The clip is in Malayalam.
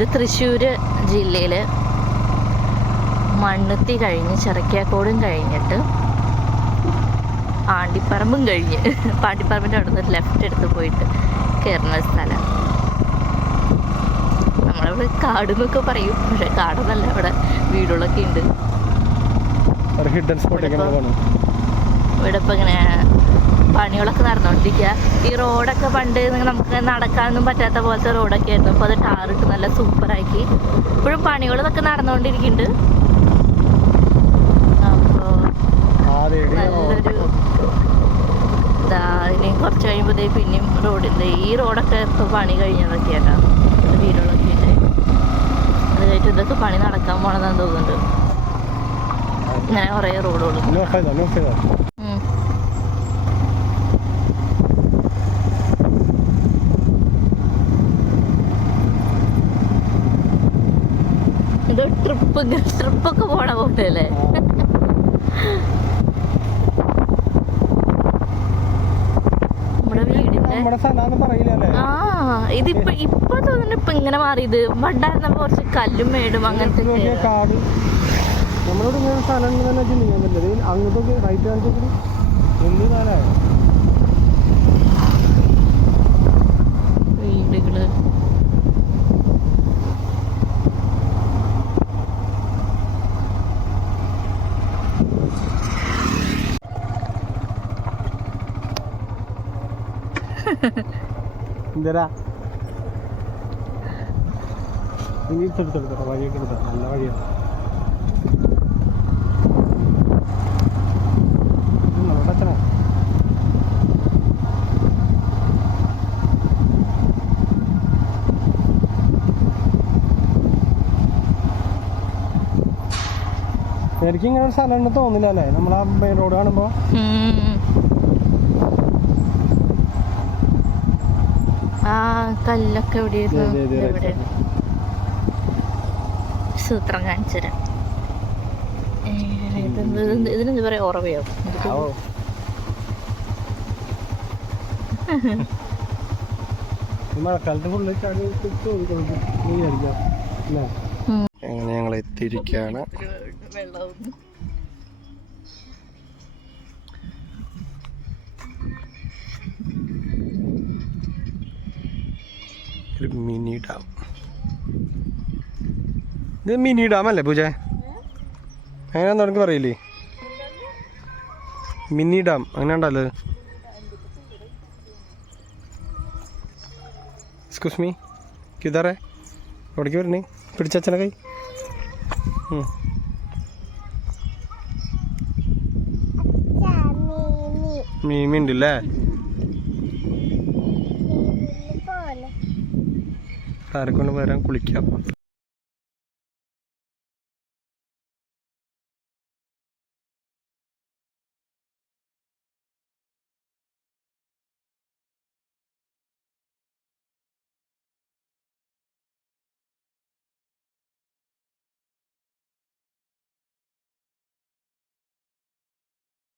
ഇത് തൃശ്ശൂർ ജില്ലയിൽ മണ്ണുത്തി കഴിഞ്ഞ് ചിറക്കാക്കോടും കഴിഞ്ഞിട്ട് പാണ്ടിപ്പറമ്പും കഴിഞ്ഞ് പാണ്ടിപ്പറമ്പിൻ്റെ അവിടെ നിന്ന് ലെഫ്റ്റ് എടുത്ത് പോയിട്ട് കയറുന്ന സ്ഥലം. നമ്മളിവിടെ കാട് എന്നൊക്കെ പറയും, പക്ഷെ കാടൊന്നല്ല, അവിടെ വീടുകളൊക്കെ ഉണ്ട്. ഇവിടെ ഇപ്പം ഇങ്ങനെ പണികളൊക്കെ നടന്നുകൊണ്ടിരിക്കുക. ഈ റോഡൊക്കെ പണ്ട് നമുക്ക് നടക്കാനൊന്നും പറ്റാത്ത പോലത്തെ റോഡൊക്കെ ആയിരുന്നു. അപ്പോൾ അത് ടാറിട്ട് നല്ല സൂപ്പറാക്കി ഇപ്പോഴും പണികളൊക്കെ നടന്നുകൊണ്ടിരിക്കുന്നുണ്ട്. അപ്പോൾ നല്ലൊരു ഇനിയും കുറച്ച് കഴിയുമ്പോഴത്തേ പിന്നെയും റോഡിൻ്റെ ഈ റോഡൊക്കെ ഇപ്പോൾ പണി കഴിഞ്ഞതൊക്കെയാണ്. വീടുകളൊക്കെ ഉണ്ട്. അത് കഴിഞ്ഞിട്ട് ഇതൊക്കെ പണി നടക്കാൻ പോകണമെന്നാണ് തോന്നുന്നുണ്ട്. ഇങ്ങനെ കുറേ റോഡുകളും ഇത് ട്രിപ്പൊക്കെ പോണ പോലെ അല്ലേ? ഇതിപ്പോ ഇപ്പൊ തോന്നുന്നു ഇപ്പൊ ഇങ്ങനെ മാറിയത്. പണ്ടായിരുന്നപ്പോ കുറച്ച് കല്ലും മേടും അങ്ങനത്തെ നമ്മളോട് ഇങ്ങനെ സ്ഥലങ്ങൾ തന്നെ ചിന്തിക്കാൻ പറ്റില്ല. അങ്ങോട്ടൊക്കെ റൈറ്റ് കാണിച്ചൊക്കെ എന്ത് കാലമായ വീടുകള്. എന്തരാ ഇനി എടുത്തെടുത്തോ വഴിയൊക്കെ എടുത്തോ. നല്ല വഴിയാണ്. ശരിക്കും ഇങ്ങനെ ഒരു സ്ഥലം ഉണ്ടെന്ന് തോന്നില്ല അല്ലേ നമ്മളാ മെയിൻ റോഡ് കാണുമ്പോ? ആ കല്ലൊക്കെ എവിടെയായിരുന്നു? സൂത്രം കാണിച്ചുതരാം. ഇതിനെന്ത് പറയാ? ഓർമ്മയോ? അങ്ങനെ ഞങ്ങൾ എത്തിയിരിക്കുകയാണ്. ഒരു മിനി ഡാം. ഇത് മിനി ഡാം അല്ലേ പൂജ? അങ്ങനെയാണെന്ന് എനിക്ക് പറയില്ലേ? മിനി ഡാം അങ്ങനെ ഉണ്ടല്ലോ. എക്സ്ക്യൂസ് മീ, കിതാറേ എവിടേക്ക് വരണേ? പിടിച്ചച്ഛനെ കൈ. മീമി ഉണ്ടല്ലേ? ആരെക്കൊണ്ട് വരാൻ കുളിക്കാം.